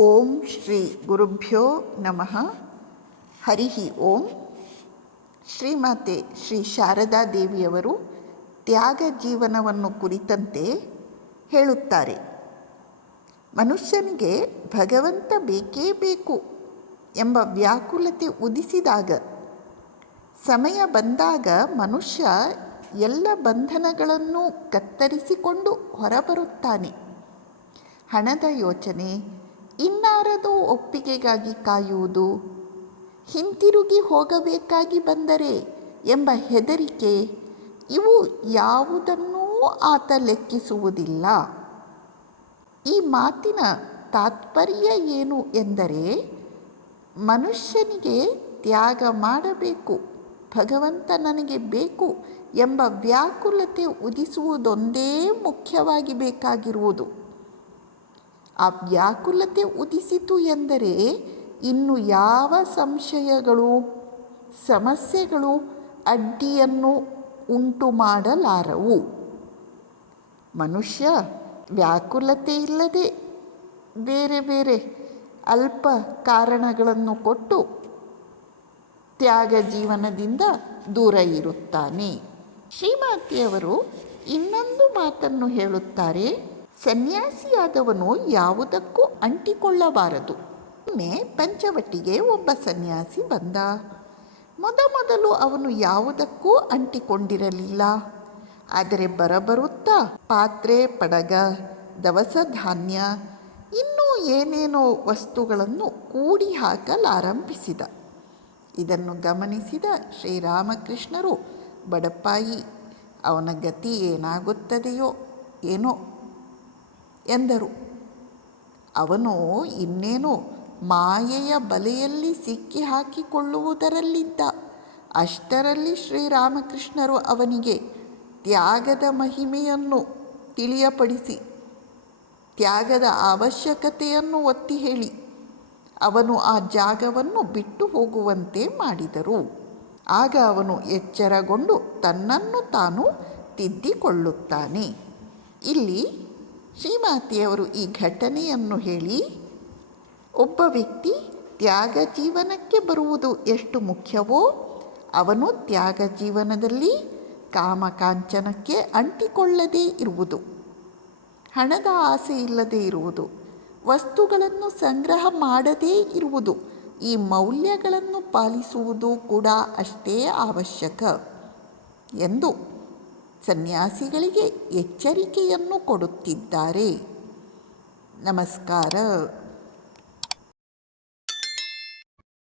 ಓಂ ಶ್ರೀ ಗುರುಭ್ಯೋ ನಮಃ. ಹರಿ ಓಂ. ಶ್ರೀಮಾತೆ ಶ್ರೀ ಶಾರದಾ ದೇವಿಯವರು ತ್ಯಾಗ ಜೀವನವನ್ನು ಕುರಿತಂತೆ ಹೇಳುತ್ತಾರೆ. ಮನುಷ್ಯನಿಗೆ ಭಗವಂತ ಬೇಕೇ ಬೇಕು ಎಂಬ ವ್ಯಾಕುಲತೆ ಉದಿಸಿದಾಗ, ಸಮಯ ಬಂದಾಗ ಮನುಷ್ಯ ಎಲ್ಲ ಬಂಧನಗಳನ್ನು ಕತ್ತರಿಸಿಕೊಂಡು ಹೊರಬರುತ್ತಾನೆ. ಹಣದ ಯೋಚನೆ ಇನ್ನಾರದೋ ಒಪ್ಪಿಗೆಗಾಗಿ ಕಾಯುವುದು. ಹಿಂತಿರುಗಿ ಹೋಗಬೇಕಾಗಿ ಬಂದರೆ ಎಂಬ ಹೆದರಿಕೆ ಇವು ಯಾವುದನ್ನೂ ಆತ ಲೆಕ್ಕಿಸುವುದಿಲ್ಲ. ಈ ಮಾತಿನ ತಾತ್ಪರ್ಯ ಏನು ಎಂದರೆ, ಮನುಷ್ಯನಿಗೆ ತ್ಯಾಗ ಮಾಡಬೇಕು, ಭಗವಂತ ನನಗೆ ಬೇಕು ಎಂಬ ವ್ಯಾಕುಲತೆ ಉದಿಸುವುದೊಂದೇ ಮುಖ್ಯವಾಗಿ ಬೇಕಾಗಿರುವುದು. ಆ ವ್ಯಾಕುಲತೆ ಉದಿಸಿತು ಎಂದರೆ ಇನ್ನು ಯಾವ ಸಂಶಯಗಳು, ಸಮಸ್ಯೆಗಳು ಅಡ್ಡಿಯನ್ನು ಉಂಟು ಮಾಡಲಾರವು ಮನುಷ್ಯ ವ್ಯಾಕುಲತೆ ಇಲ್ಲದೆ ಬೇರೆ ಬೇರೆ ಅಲ್ಪ ಕಾರಣಗಳನ್ನು ಕೊಟ್ಟು ತ್ಯಾಗ ಜೀವನದಿಂದ ದೂರ ಇರುತ್ತಾನೆ. ಶ್ರೀಮಾತಿಯವರು ಇನ್ನೊಂದು ಮಾತನ್ನು ಹೇಳುತ್ತಾರೆ. ಸನ್ಯಾಸಿಯಾದವನು ಯಾವುದಕ್ಕೂ ಅಂಟಿಕೊಳ್ಳಬಾರದು. ಒಮ್ಮೆ ಪಂಚವಟಿಗೆ ಒಬ್ಬ ಸನ್ಯಾಸಿ ಬಂದ. ಮೊದಮೊದಲು ಅವನು ಯಾವುದಕ್ಕೂ ಅಂಟಿಕೊಂಡಿರಲಿಲ್ಲ. ಆದರೆ ಬರಬರುತ್ತಾ, ಪಾತ್ರೆ, ಪಡಗ, ದವಸ ಧಾನ್ಯ, ಇನ್ನೂ ಏನೇನೋ ವಸ್ತುಗಳನ್ನು ಕೂಡಿ ಹಾಕಲಾರಂಭಿಸಿದ. ಇದನ್ನು ಗಮನಿಸಿದ ಶ್ರೀರಾಮಕೃಷ್ಣರು ಬಡಪಾಯಿ ಅವನ ಗತಿ ಏನಾಗುತ್ತದೆಯೋ, ಏನೋ ಎಂದರು. ಅವನು ಇನ್ನೇನು ಮಾಯೆಯ ಬಲೆಯಲ್ಲಿ ಸಿಕ್ಕಿ ಹಾಕಿಕೊಳ್ಳುವುದರಲ್ಲಿದ್ದ. ಅಷ್ಟರಲ್ಲಿ ಶ್ರೀರಾಮಕೃಷ್ಣರು ಅವನಿಗೆ, ತ್ಯಾಗದ ಮಹಿಮೆಯನ್ನು ತಿಳಿಯಪಡಿಸಿ, ತ್ಯಾಗದ ಅವಶ್ಯಕತೆಯನ್ನು ಒತ್ತಿ ಹೇಳಿ. ಅವನು ಆ ಜಾಗವನ್ನು ಬಿಟ್ಟು ಹೋಗುವಂತೆ ಮಾಡಿದರು. ಆಗ ಅವನು ಎಚ್ಚರಗೊಂಡು ತನ್ನನ್ನು ತಾನು ತಿದ್ದಿಕೊಳ್ಳುತ್ತಾನೆ. ಇಲ್ಲಿ ಶ್ರೀಮಾತೆಯವರು ಈ ಘಟನೆಯನ್ನು ಹೇಳಿ, ಒಬ್ಬ ವ್ಯಕ್ತಿ ತ್ಯಾಗ ಜೀವನಕ್ಕೆ ಬರುವುದು ಎಷ್ಟು ಮುಖ್ಯವೋ, ಅವನು ತ್ಯಾಗ ಜೀವನದಲ್ಲಿ ಕಾಮಕಾಂಚನಕ್ಕೆ ಅಂಟಿಕೊಳ್ಳದೇ ಇರುವುದು. ಹಣದ ಆಸೆ ಇಲ್ಲದೇ ಇರುವುದು. ವಸ್ತುಗಳನ್ನು ಸಂಗ್ರಹ ಮಾಡದೇ ಇರುವುದು. ಈ ಮೌಲ್ಯಗಳನ್ನು ಪಾಲಿಸುವುದು ಕೂಡ ಅಷ್ಟೇ ಅವಶ್ಯಕ ಎಂದು ಸನ್ಯಾಸಿಗಳಿಗೆ ಎಚ್ಚರಿಕೆಯನ್ನು ಕೊಡುತ್ತಿದ್ದಾರೆ. ನಮಸ್ಕಾರ.